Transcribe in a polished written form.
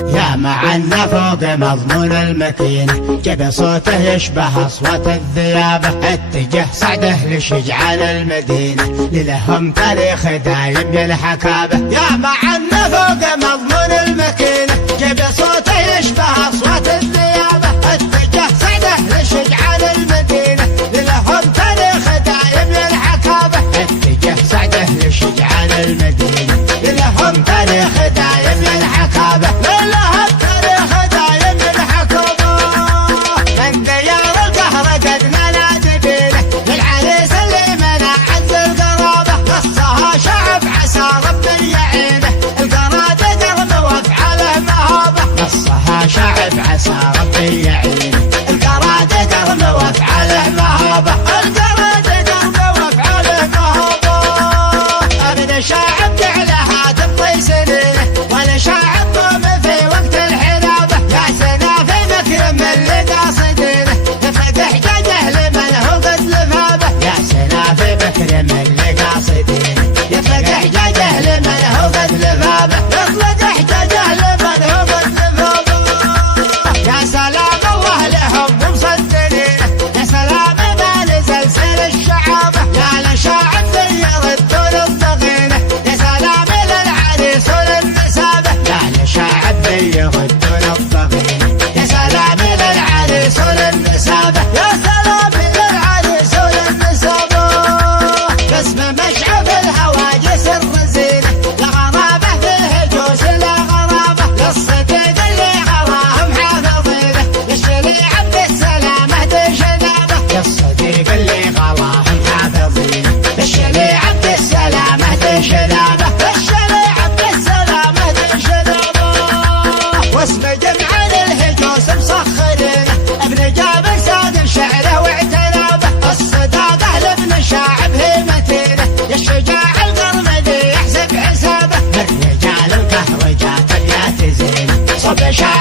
يا معنا فوق مضمون المكينة، جب صوته يشبه أصوات الذيابة، اتجه صعده لشجعان المدينة، للهم تاريخ دايم يلحق به. يا معنا فوق مضمون المكينة، جب صوته يشبه أصوات الذيابة، اتجه صعده لشجعان المدينة، للهم تاريخ دايم يلحق به، اتجه صعده لشجعان المدينة، للهم تاريخ دايم يلحق به. شعب عسى ربي يعينه، القرادة قرم وافعاله مهابة، القرادة قرم وافعاله مهابة. ابدا شاعب جعلها تبطي سنينه، ولا شاعب قوم في وقت الحرابة، يا سنا في مكرم اللي قاصدينه، يفرق حجاجه لمن هو قد لفابه، يا سنا في مكرم اللي قاصدينه، يفرق حجاجه لمن هو قد لفابه، يطلق حجاجه لمن هو قد لفابه. يا سلام الله لهم مصدرين، يا سلام ما لزلزل الشعابة، يا لشاعب يردون الضغينة، يا سلام للعريس وللنسابة، يا لشاعب يردون الضغينة، يا سلام للعريس وللنسابة، يا سلام للعريس وللنسابة. باسم مشعب الهواجس الرزينة، لا غرابة في الهجوس لا غرابة، للصديق اللي غراهم حافظينه، يشتري عبد السلامة دشنابة، للصديق اللي غراهم حافظينه، يشتري عبد السلامة دشنابة، يشتري عبد السلامة دشنابة. واسم جمع للهجوس مسخرينه، ابن جابر ساد شعره واعتنابه، الصداقة لابن شاعب هي متينه، يا الشجاع القرمدي يحسب حسابه، من رجال القهر جات اليات زينه، صب شاعب